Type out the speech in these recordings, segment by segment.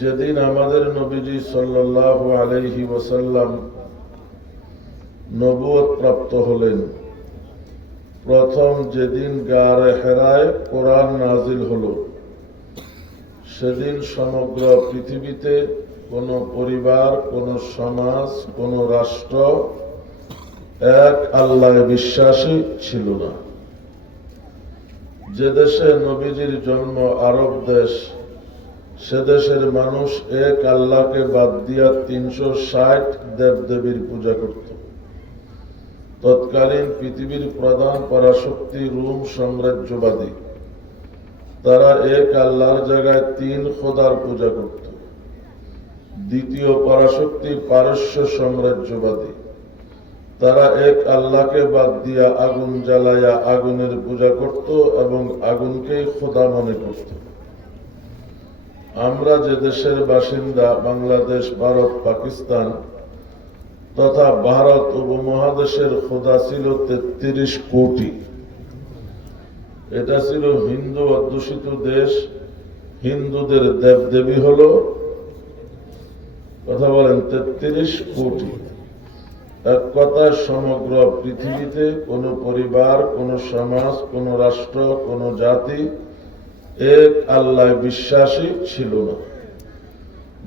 যেদিন আমাদের নবীজি সাল্লাহ আলহি ওসাল্লাম নবুয়ত প্রাপ্ত হলেন, প্রথম যেদিন গারে হেরায় কোরআন নাজিল হল, সেদিন সমগ্র পৃথিবীতে কোন পরিবার, কোন সমাজ, কোন রাষ্ট্র এক আল্লাহ বিশ্বাসী ছিল না। যে দেশে নবীজির জন্ম আরব দেশ সে দেশের মানুষ এক আল্লাহকে বাদ দিয়া তিনশো ষাট দেব দেবীর পূজা করত। তৎকালীন পৃথিবীর প্রধান পরাশক্তি রুম সাম্রাজ্যবাদী। তারা এক আল্লাহর জায়গায় তিন খোদার পূজা করত। দ্বিতীয় পরাশক্তি পারস্য সাম্রাজ্যবাদী। তারা এক আল্লাহকে বাদ দিয়া আগুন জ্বালাইয়া আগুনের পূজা করত এবং আগুনকেই খোদা মনে করত। আমরা যে দেশের বাসিন্দা বাংলাদেশ, ভারত, পাকিস্তান তথা ভারত উপমহাদেশের খোদা ছিল তেত্রিশ কোটি। এটা ছিল হিন্দু অধ্যুষিত দেশ। হিন্দুদের দেব দেবী হল, কথা বলেন, তেত্রিশ কোটি। এক কথা সমগ্র পৃথিবীতে কোন পরিবার, কোন সমাজ, কোন রাষ্ট্র, কোন জাতি এক আল্লাহ বিশ্বাসী ছিল না।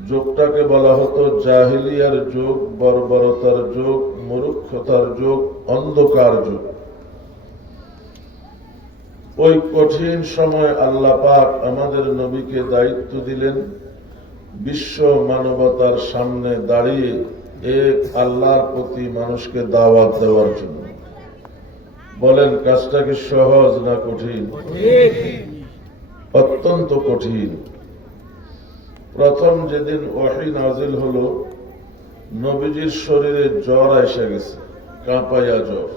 যুগটাকে বলা হতো জাহিলিয়ার যুগ, বর্বরতার যুগ, মূর্খতার যুগ, অন্ধকার যুগ। ওই কঠিন সময় আল্লাহ পাক আমাদের নবীকে দায়িত্ব দিলেন বিশ্ব মানবতার সামনে দাঁড়িয়ে এক আল্লাহর প্রতি মানুষকে দাওয়াত দেওয়ার জন্য। বলেন, কাজটা কি সহজ না কঠিন। অত্যন্ত কঠিন। প্রথম যেদিন ওয়াহি নাজিল হলো, নবীজির শরীরে জ্বর এসে গেছে, কাঁপাইয়া জ্বর।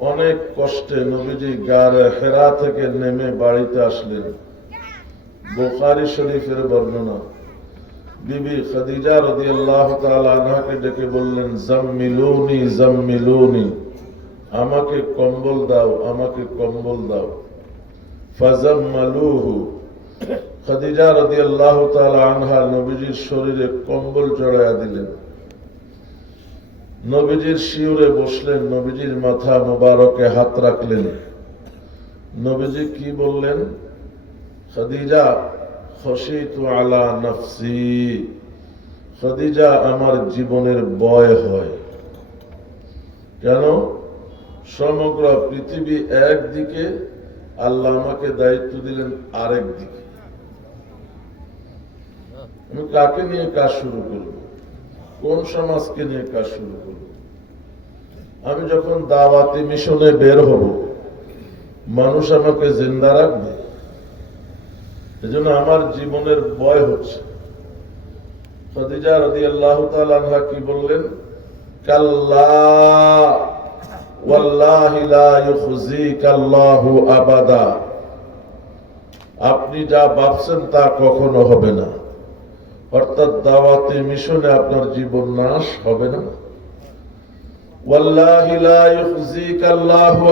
অনেক কষ্টে নবীজি গারে হেরা থেকে নেমে বাড়িতে আসলেন। বোখারি শরীফের বর্ণনা। বিবি খাদিজা রদি আল্লাহ আনহাকে ডেকে বললেন, জাম্মিলুনি জাম্মিলুনি, আমাকে কম্বল দাও, আমাকে কম্বল দাও। খাদিজা রদি আল্লাহ আনহা নবীজির শরীরে কম্বল জড়াইয়া দিলেন। নবীজির শিউরে বসলেন, নবীজির মাথা মোবারকে হাত রাখলেন। নবীজি কি বললেন? খাদিজা আলা খাদিজা, আমার জীবনের বয় হয়। কেন? সমগ্র পৃথিবী একদিকে আল্লাহ আমাকে দায়িত্ব দিলেন আরেক দিকে। আমি কাকে নিয়ে কাজ শুরু করব? কোন সমাজকে নিয়ে কাজ শুরু করব? আমি যখন দাওয়াতি মিশনে বের হব, মানুষ আমাকে জিন্দা রাখবে? এজন্য আমার জীবনের বয় হচ্ছে। খদিজা রদি আল্লাহ কি বললেন? কাল্লা আবাদা। আপনি যা ভাবছেন তা কখনো হবে না। অর্থাৎ দাওয়াতে, মিশনে আপনার জীবন নাশ হবে না।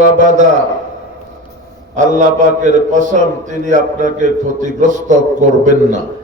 আবাদা। আল্লাহ পাকের কসম, তিনি আপনাকে ক্ষতিগ্রস্ত করবেন না।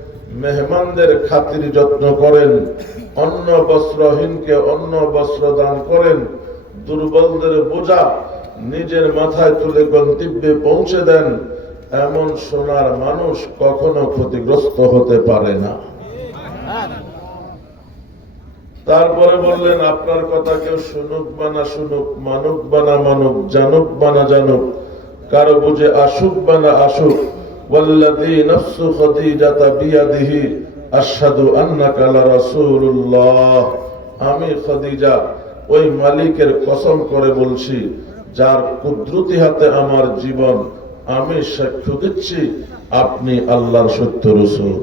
মেহমানদের খাতির যত্ন করেন, অন্ন বস্ত্রহীনকে অন্ন বস্ত্র দান করেন, দুর্বলদের বোঝা নিজের মাথায় তুলে গন্তব্যে পৌঁছে দেন, এমন সোনার মানুষ কখনো ক্ষতিগ্রস্ত হতে পারে না। তারপরে বললেন, আপনার কথা কেউ শুনুক বা না শুনুক, মানুক বা না মানুক, জানুক বা না জানুক, কারও বুঝে আসুক বা না আসুক والذي نفس خديجة بيده أشهد أنك لرسول الله আমি খদিজা ওই মালিকের কসম করে বলছি যার কুদরতি হাতে আমার জীবন আমি সাক্ষ্য দিচ্ছি আপনি আল্লাহর সত্য রসুল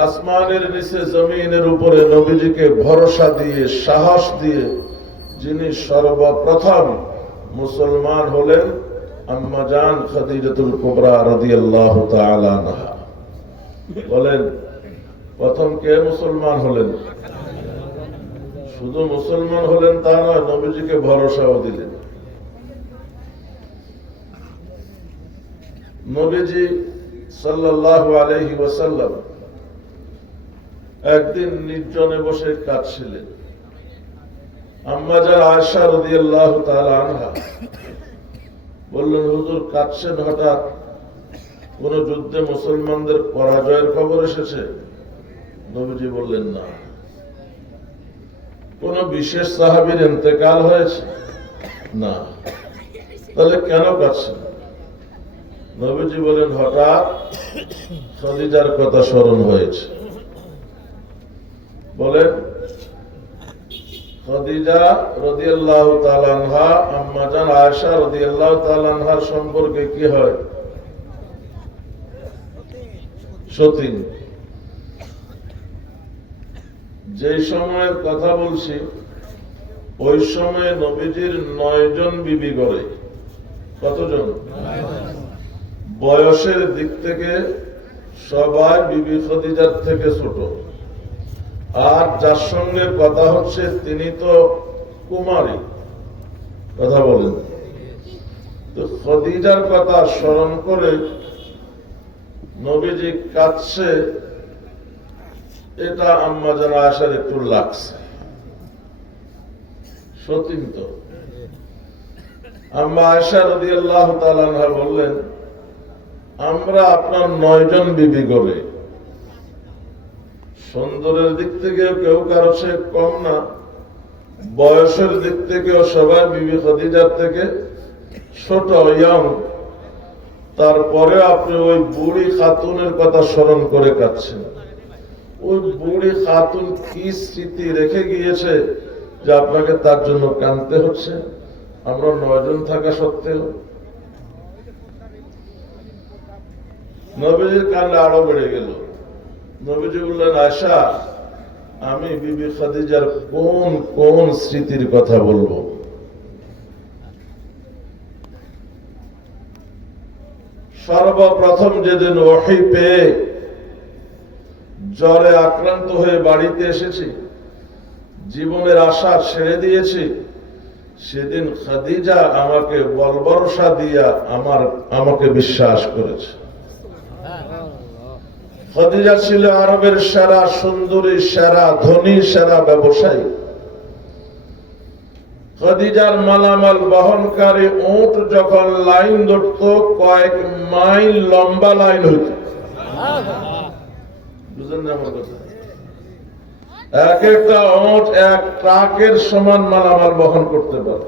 আসমানের নিচে জমিনের উপরে নবীজিকে ভরসা দিয়ে সাহস দিয়ে যিনি সর্বপ্রথম মুসলমান হলেন আম্মাজান খাদিজাতুল কুবরা রাদিয়াল্লাহু তাআলা আনহা। বলেন, প্রথম কে মুসলমান হলেন? শুধু মুসলমান হলেন তা নয় নবীজিকে ভরসাও দিলেন। নবীজি সাল্লাল্লাহু আলাইহি ওয়াসাল্লাম একদিন নির্জনে বসে কাঁদছিলেন। আম্মা যার আয়সা রাদিয়াল্লাহু তাআলা আনহা বললেন, হুজুর, কাঁদছেন হঠাৎ। কোন যুদ্ধে মুসলমানদের পরাজয়ের খবর এসেছে? নবীজি বললেন, না। কোন বিশেষ সাহাবীর ইন্তেকাল হয়েছে? না। তাহলে কেন কাঁদছেন? নবীজি বলেন হঠাৎ খদিজার কথা স্মরণ হয়েছে। বলেন খদিজা রদিয়াল্লাহু সম্পর্কে কি হয়? যে সময়ের কথা বলছি, ওই সময়ে নবীজির নয় জন বিবি করে কতজন? বয়সের দিক থেকে সবাই বিবি খদিজার থেকে ছোট। আর যার সঙ্গে কথা হচ্ছে তিনি তো কুমারী। কথা বলেন। খদিজার কথা স্মরণ করে নবীজি কাঁদছে, এটা আম্মা যেন আসার একটু লাগছে। সতীন তো। আম্মা আয়সা রদি আল্লাহ বললেন, আমরা আপনার নয়জন বিবি করে সুন্দরের দিক থেকেও কেউ কারও সে কম না। বয়সের দিক থেকেও সবাই বিবি খদিজার থেকে ছোট ইয়ং তারপরে আপনি ওই বুড়ি খাতুনের কথা স্মরণ করে কাচ্ছেন ওই বুড়ি খাতুন কি স্মৃতি রেখে গিয়েছে যে আপনাকে তার জন্য কানতে হচ্ছে? আমরা নয়জন থাকা সত্ত্বেও। নবীজির কান্না আরও বেড়ে গেল। আশা, আমি বিবি খাদিজার কোন কোন স্মৃতির কথা বলব? সর্বপ্রথম যেদিন ওহি পেয়ে জ্বরে আক্রান্ত হয়ে বাড়িতে এসেছি, জীবনের আশা ছেড়ে দিয়েছি, সেদিন খাদিজা আমাকে বলবরসা দিয়া আমার, আমাকে বিশ্বাস করেছে। খদিজা ছিল আরবের সেরা সুন্দরী, সেরা ধনী, সেরা ব্যবসায়ী। খদিজার মালামাল বহনকারী উট যখন লাইন ধরত, কয়েক মাইল লম্বা লাইন হইত। এক একটা উট এক ট্রাকের সমান মালামাল বহন করতে পারে।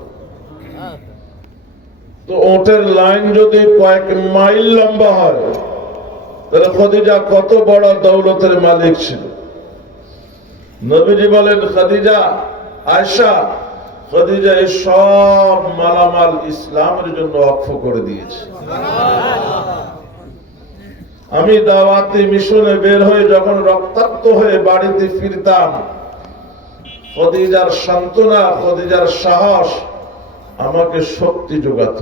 তো ওটের লাইন যদি কয়েক মাইল লম্বা হয় তাহলে খদিজা কত বড় দৌলতের মালিক ছিল? নবীজি বলেন, খাদিজা আয়সা খদিজা এই সব মালামাল ইসলামের জন্য অক্ষ করে দিয়েছে। আমি দাওয়াতি মিশনে বের হয়ে যখন রক্তাক্ত হয়ে বাড়িতে ফিরতাম, খদিজার সান্ত্বনা, খদিজার সাহস আমাকে শক্তি যোগাত।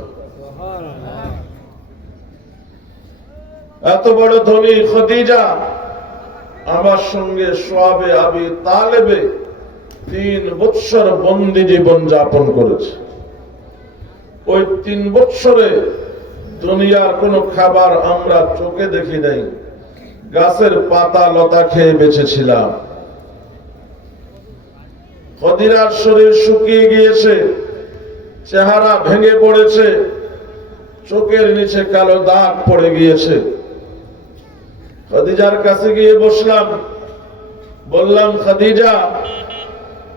এত বড় ধনী খদিজা আমার সঙ্গে সোয়াবে আবি তালেবে তিন বৎসর বন্দি জীবন যাপন করেছে। ওই তিন বৎসরে দুনিয়ার কোনো খাবার আমরা চোখে দেখি নাই, গাছের পাতা লতা খেয়ে বেঁচেছিলাম। খদিরার শরীর শুকিয়ে গিয়েছে, চেহারা ভেঙে পড়েছে, চোখের নিচে কালো দাগ পড়ে গিয়েছে। খাদিজার কাছে গিয়ে বসলাম। বললাম, খাদিজা,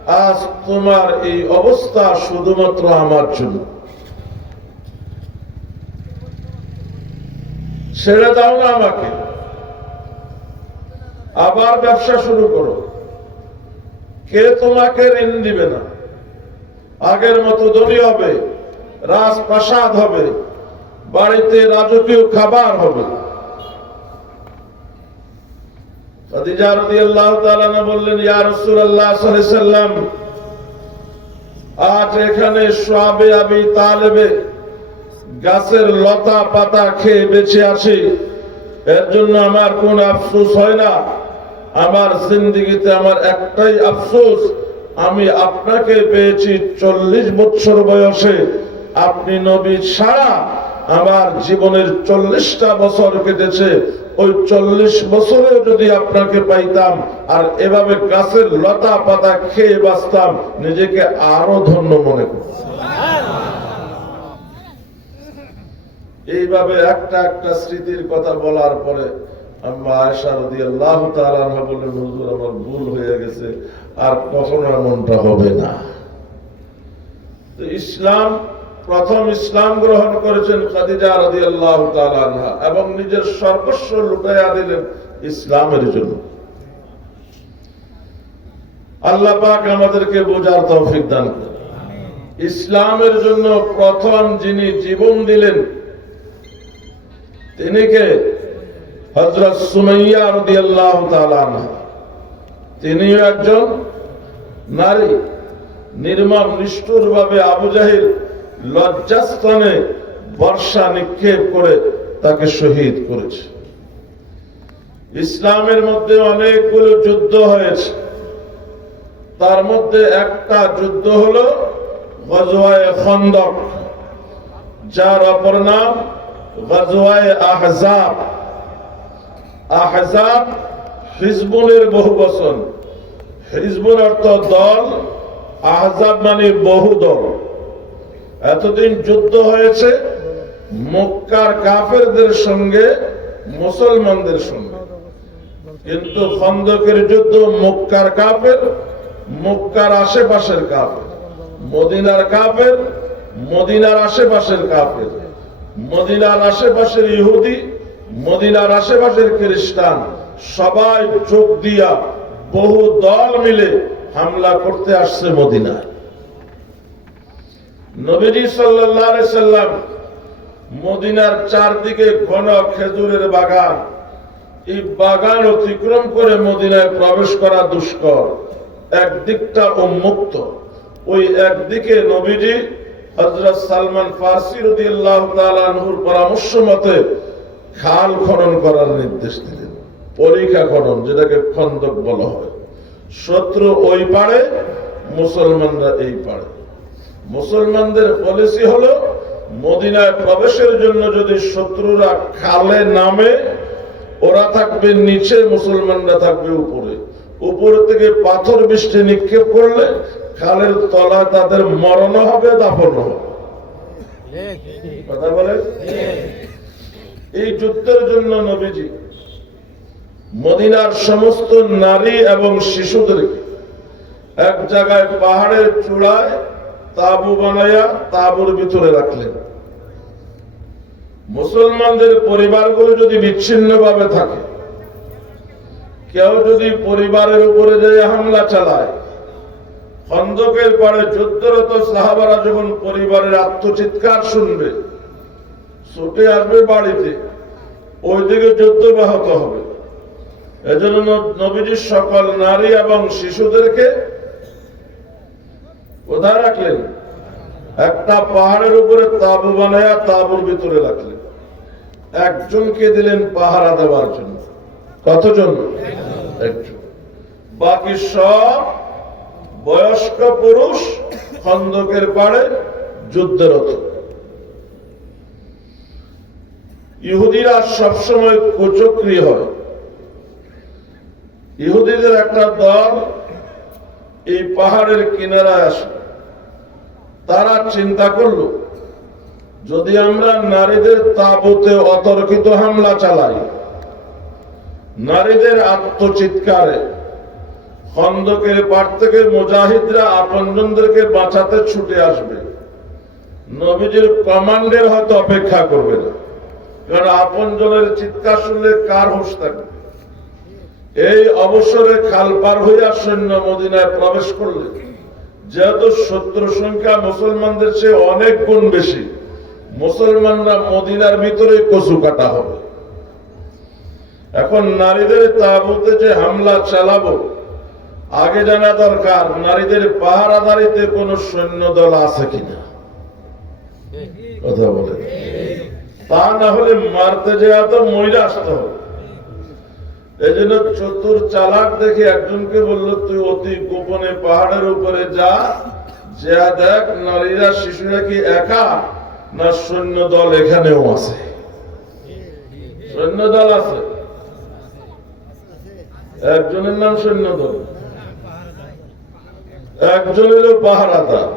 আজ তোমার এই অবস্থা শুধুমাত্র আমার জন্য। ছেড়ে দাও না আমাকে। আবার ব্যবসা শুরু করো। কে তোমাকে ঋণ দিবে না? আগের মতো ধনী হবে, রাজপ্রাসাদ হবে, বাড়িতে রাজকীয় খাবার হবে। গাছের লতা পাতা খেয়ে বেঁচে আছি। এর জন্য আমার কোন আফসোস হয় না। আমার জিন্দিগিতে আমার একটাই আফসোস, আমি আপনাকে পেয়েছি চল্লিশ বছর বয়সে। আপনি নবী ছাড়া আমার জীবনের চল্লিশটা বছর কেটেছে। ওই চল্লিশ বছরে যদি আপনাকে পাইতাম, আর এভাবে গাছের লতা পাতা খেয়ে বাঁচতাম, নিজেকে আরও ধন্য মনে করতাম। এইভাবে একটা একটা স্মৃতির কথা বলার পরে আমার ভুল হয়ে গেছে, আর কখনো এমনটা হবে না। ইসলাম প্রথম ইসলাম গ্রহণ করেছেন খাদিজা তাআলা আনহা এবং নিজের সর্বস্ব লুটাইয়া দিলেন ইসলামের জন্য। আল্লাহ পাক আমাদেরকে বোঝার তৌফিক দান ইসলামের জন্য প্রথম যিনি জীবন দিলেন, তিনি কে? হজরত সুমাইয়া তাআলা আনহা। তিনিও একজন নারী, নির্মম নিষ্ঠুর ভাবে আবু জাহিল লজ্জাস্থানে বর্ষা নিক্ষেপ করে তাকে শহীদ করেছে। ইসলামের মধ্যে অনেকগুলো যুদ্ধ হয়েছে। তার মধ্যে একটা যুদ্ধ হলো গজওয়ায়ে খন্দক, যার অপর নাম গজওয়ায়ে আহজাব। আহজাব হিজবুলের বহু বচন। হিজবুল অর্থ দল, আহজাব মানে বহু দল। এতদিন যুদ্ধ হয়েছে, মক্কার কাফেরদের সঙ্গে, মুসলমানদের সঙ্গে। কিন্তু খন্দকের যুদ্ধ মক্কার কাফের, মক্কার আশেপাশের কাফের, মদিনার কাফের, মদিনার আশেপাশের কাফের, মদিনার আশেপাশের ইহুদি, মদিনার আশেপাশের খ্রিস্টান, সবাই যোগ দিয়া বহু দল মিলে হামলা করতে আসছে মদিনায়। নবীজি আলাইহি সাল্লাম মদিনার চারদিকে ঘন খেজুরের বাগান। এই বাগান অতিক্রম করে মদিনায় প্রবেশ করা দুষ্কর, একদিকটা উন্মুক্ত। ওই একদিকে নবীজি হজরত সালমান ফার্সি রাদিয়াল্লাহু তাআলা আনহুর পরামর্শ মতে খাল খনন করার নির্দেশ দিলেন, পরীক্ষা খনন, যেটাকে খন্দক বলা হয়। শত্রু ওই পারে মুসলমানরা এই পারে মুসলমানদের পলিসি হলো, মদিনায় প্রবেশের জন্য যদি শত্রুরা খালে নামে, ওরা থাকবে নিচে, মুসলমানরা থাকবে উপরে। উপর থেকে পাথর বৃষ্টি নিক্ষেপ করলে খালের তলা তাদের মরণ হবে দাফন হবে। কথা বলে এই যুদ্ধের জন্য নবীজি মদিনার সমস্ত নারী এবং শিশুদেরকে এক জায়গায় পাহাড়ের চূড়ায় তাবু বানাইয়া তাবুর ভিতরে রাখলেন। মুসলমানদের পরিবারগুলো যদি বিচ্ছিন্ন ভাবে থাকে, কেউ যদি পরিবারের উপরে যে হামলা চালায়, খন্দকের পরে যুদ্ধরত সাহাবারা যখন পরিবারের আত্মচিৎকার শুনবে, ছুটে আসবে বাড়িতে, ওইদিকে যুদ্ধ ব্যাহত হবে। এজন্য নবীজির সকল নারী এবং শিশুদেরকে কোথায় রাখলেন? একটা পাহাড়ের উপরে তাবু বানায়া তাবুর ভিতরে রাখলেন। একজনকে দিলেন পাহারা দেওয়ার জন্য। কতজন? একজন। বাকি সব বয়স্ক পুরুষ খন্দকের পাড়ে যুদ্ধরত ইহুদিরা সবসময় কুচক্রি হয়। ইহুদিদের একটা দল এই পাহাড়ের কিনারায় আসে। তারা চিন্তা করল, যদি আমরা নারীদের তাবুতে অতর্কিত হামলা চালাই, নারীদের আত্মচিৎকারে, খন্দকের পার থেকে মুজাহিদরা আপনজনদেরকে বাঁচাতে ছুটে আসবে, নবীজির কমান্ডের হয়তো অপেক্ষা করবে না। কারণ আপনজনের চিৎকার শুনলে কার হুশ থাকবে? এই অবসরে খাল পার হইয়া সৈন্য মদিনায় প্রবেশ করলে যেহেতু শত্রু সংখ্যা মুসলমানদের চেয়ে অনেক গুণ বেশি, মুসলমানরা মদিনার ভিতরে কচু কাটা হবে। এখন নারীদের তাবুতে যে হামলা চালাবো, আগে জানা দরকার নারীদের পাহারাদারিতে কোন সৈন্য দল আছে কিনা। কথা বলে তা না হলে মারতে যে তো মহিলা আসতে হবে। এই জন্য চতুর চালাক দেখে একজনকে বলল, তুই অতি গোপনে পাহাড়ের উপরে যা। যা দেখ, নারীরা, শিশুরা কি একা? না সৈন্য দল এখানেও আছে? সৈন্য দল আছে। একজনের নাম সৈন্য দল একজন হলো পাহারাদার।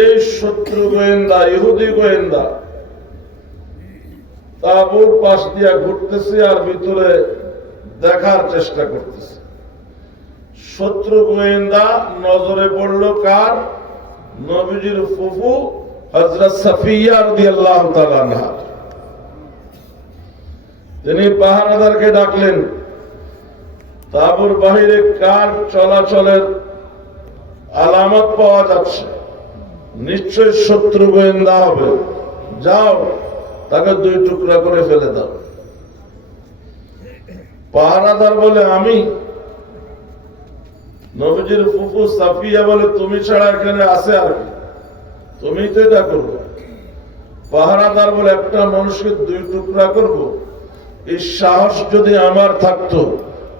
এই শত্রু গোয়েন্দা, ইহুদি গোয়েন্দা তাবুর পাশ দিয়া ঘুরতেছে আর ভিতরে দেখার চেষ্টা করতেছে। শত্রু গোয়েন্দা নজরে পড়ল কার? নবীজির ফুফু হজরত সাফিয়া তাআলা আনহা। তিনি পাহারাদারকে ডাকলেন, তাবুর বাহিরে কার চলাচলের আলামত পাওয়া যাচ্ছে? নিশ্চয় শত্রু গোয়েন্দা হবে। যাও। তাকে দুই টুকরা করে ফেলে দাও। পাহারাদার বলে, আমি? নবীজির ফুফু সাফিয়া বলে, তুমি ছাড়া এখানে আছে আর তুমি তো এটা করব। পাহারাদার বলে, একটা মানুষকে দুই টুকরা করব? এই সাহস যদি আমার থাকতো,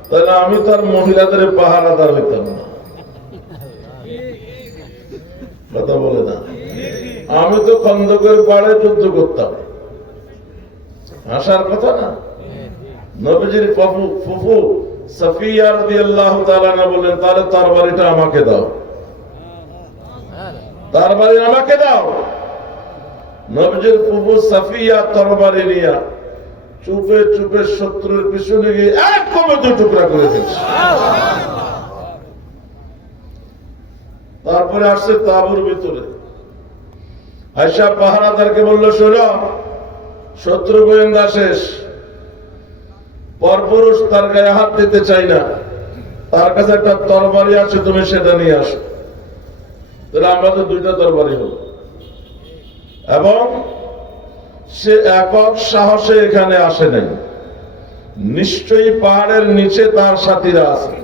তাহলে আমি তার মহিলাদের পাহারাদার হইতাম না। কথা বলে না। আমি তো খন্দকের পাড়ে যুদ্ধ করতাম। হাসার কথা না? নবীজির ফুফু ফুফু, সাফিয়া রাদিয়াল্লাহু তাআলা না বলেন তাহলে তার বাড়িটা আমাকে দাও। তার বাড়ি আমাকে দাও। নবীজির ফুফু, সাফিয়া নিয়া চুপে চুপে শত্রুর পিছনে গিয়ে এক কমে দু টুকরা করে দিচ্ছে তারপরে আসছে তাবুর ভিতরে। আয়সা পাহারাদারকে বলল, শোনো শত্রু গোয়েন্দা শেষ। পরপুরুষ তার গায়ে হাত দিতে চাই না। তার কাছে একটা তরবারি আছে, তুমি সেটা নিয়ে আসো। তাহলে আমাদের দুইটা তরবারি হলো এবং সে একক সাহসে এখানে আসে নাই। নিশ্চয়ই পাহাড়ের নিচে তার সাথীরা আছে।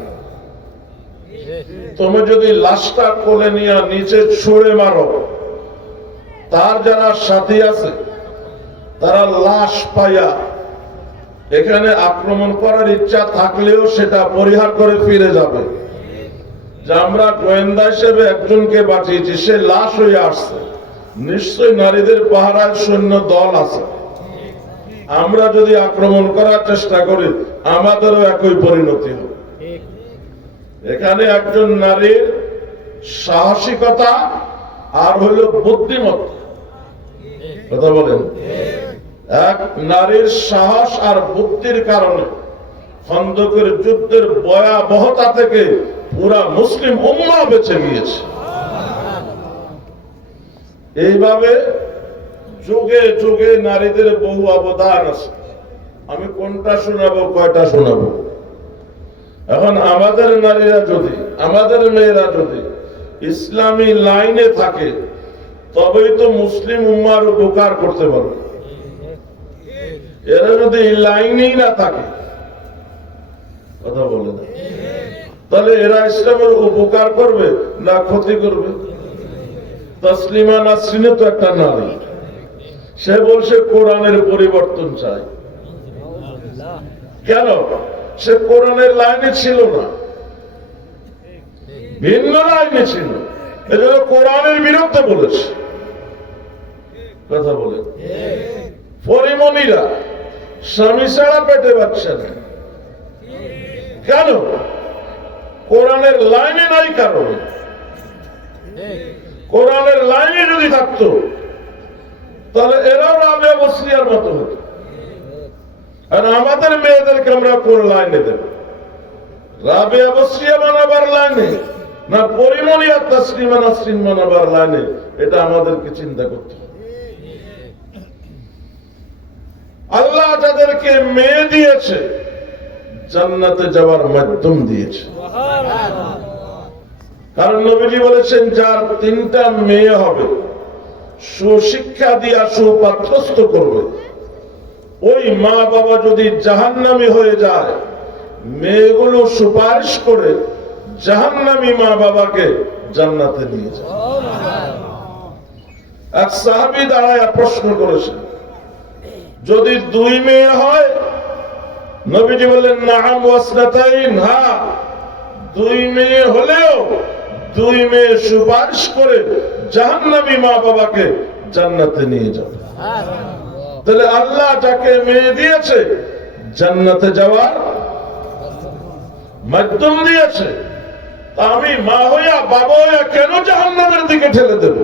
তুমি যদি লাশটা কোলে নিয়ে নিচে ছুঁড়ে মারো, তার যারা সাথী আছে তারা লাশ পাইয়া এখানে আক্রমণ করার ইচ্ছা থাকলেও সেটা পরিহার করে ফিরে যাবে। আমরা গোয়েন্দা হিসেবে একজনকে বাঁচিয়েছি, সে লাশ হয়ে আসছে। নিশ্চয় নারীদের পাহারার সৈন্য দল আছে। আমরা যদি আক্রমণ করার চেষ্টা করি, আমাদেরও একই পরিণতি হবে। এখানে একজন নারীর সাহসিকতা আর হইল বুদ্ধিমত্তা। কথা বলেন? এক নারীর সাহস আর বুদ্ধির কারণে খন্দকের যুদ্ধের ভয়াবহতা থেকে পুরা মুসলিম উম্মা বেঁচে গিয়েছে। এইভাবে যুগে যুগে নারীদের বহু অবদান আছে। আমি কোনটা শোনাবো, কয়টা শোনাবো? এখন আমাদের নারীরা যদি, আমাদের মেয়েরা যদি ইসলামী লাইনে থাকে, তবেই তো মুসলিম উম্মার উপকার করতে পারবে। এরা যদি লাইনেই না থাকে। কথা বলে না। তাহলে এরা ইসলামের উপকার করবে না ক্ষতি করবে? তসলিমা নাসরিনে তো একটা নারী। সে বলছে কোরআনের পরিবর্তন চাই। কেন? সে কোরআনের লাইনে ছিল না। ভিন্ন লাইনে ছিল। এজন্য কোরআনের বিরুদ্ধে বলেছে। কথা বলে। পরিমণিরা স্বামী ছাড়া পেটে পাচ্ছে না। কেন? কোরআনের লাইনে নাই কারণে কোরআনের লাইনে যদি থাকতো, তাহলে এরাও রাবিয়া বসরিয়ার মতো হতো। আর আমাদের মেয়েদেরকে আমরা কোন লাইনে দেব? রাবিয়া বসরিয়া মানাবার লাইনে না পরিমণি আর তসলিমা নাসরিন মানাবার লাইনে? এটা আমাদেরকে চিন্তা করতে হবে। আল্লাহ যাদেরকে মেয়ে দিয়েছে, জান্নাতে যাওয়ার মাধ্যম দিয়েছে। কারণ নবীজি বলেছেন, যার তিনটা মেয়ে হবে, সুশিক্ষা দিয়া সুপাত্রস্থ করবে। ওই মা বাবা যদি জাহান্নামি হয়ে যায়, মেয়েগুলো সুপারিশ করে জাহান্নামি মা বাবাকে জান্নাতে নিয়ে যায়। এক সাহাবি দাঁড়ায় প্রশ্ন করেছেন যদি দুই মেয়ে হয়, নবীজি বললেন, নাম ওয়াসনাতাইন হ্যাঁ দুই মেয়ে হলেও দুই মেয়ে সুপারিশ করে জাহান্নামী মা বাবাকে জান্নাতে নিয়ে যাবে তাহলে আল্লাহ যাকে মেয়ে দিয়েছে, জান্নাতে যাওয়ার মাধ্যম দিয়েছে। আমি মা হইয়া বাবা হইয়া কেন জাহান্নামের দিকে ঠেলে দেবো?